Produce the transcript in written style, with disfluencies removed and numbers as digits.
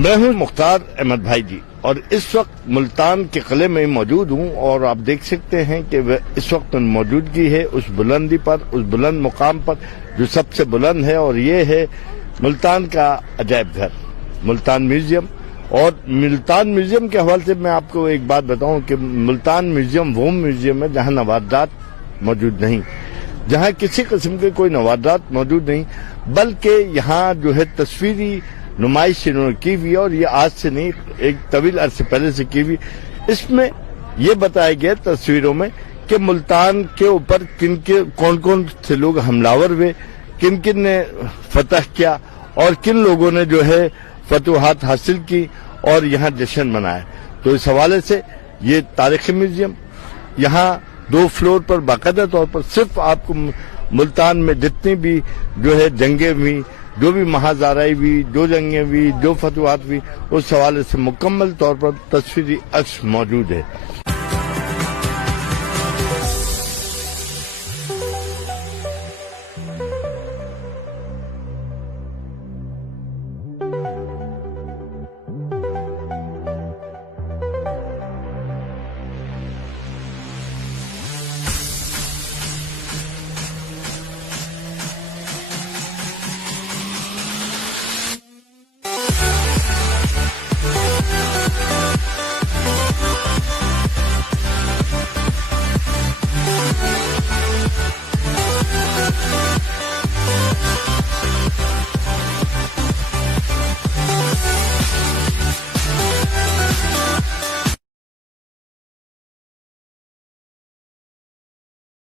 मैं हूं मुख्तार अहमद भाई जी और इस वक्त मुल्तान के किले में मौजूद हूं और आप देख सकते हैं कि इस वक्त मौजूदगी है उस बुलंदी पर, उस बुलंद मुकाम पर जो सबसे बुलंद है और ये है मुल्तान का अजायब घर, मुल्तान म्यूजियम। और मुल्तान म्यूजियम के हवाले से मैं आपको एक बात बताऊं कि मुल्तान म्यूजियम वो म्यूजियम है जहां नवाजात मौजूद नहीं, जहां किसी किस्म के कोई नवाजात मौजूद नहीं, बल्कि यहाँ जो है तस्वीरी नुमाइश इन्होंने की हुई और ये आज से नहीं, एक तवील अरसे पहले से की हुई। इसमें ये बताया गया तस्वीरों में कि मुल्तान के ऊपर कौन कौन से लोग हमलावर हुए, किन किन ने फतह किया और किन लोगों ने जो है फतूहात हासिल की और यहाँ जश्न मनाया। तो इस हवाले से ये तारीखी म्यूजियम, यहाँ 2 फ्लोर पर बाकायदा तौर पर सिर्फ आपको मुल्तान में जितनी भी जो है जंगें हुई, जो भी महाजाराई हुई, जो जंगें हुई, जो फतूहात हुई, उस हवाले से मुकम्मल तौर पर तस्वीरी अक्स मौजूद है।